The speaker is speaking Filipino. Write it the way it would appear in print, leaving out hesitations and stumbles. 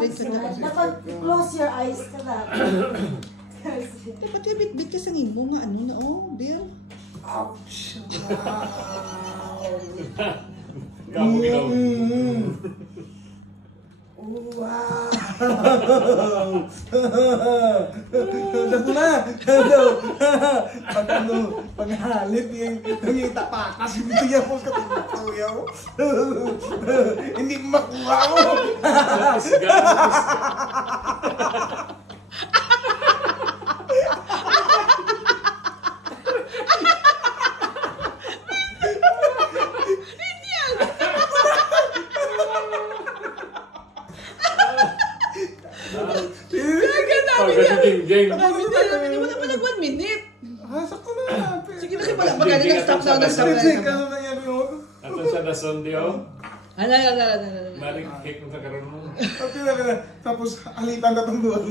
Straight ka na. Dapat close your eyes ka na. Dapat yung bit-bit ka sa ngimbo nga ano na Bill. Ouch! Wow! Dato na! Pag halit yung tapakas, hindi mo katuyaw. Hindi makuha ko! Wala pa nag 1 minute. Sakto na. Sige na pala. Magkano na stop na. Ano nangyari yun? Ato siya na sondio. Hala. Maring cake mo sa karoon mo. Tapos halitan na itong duwan.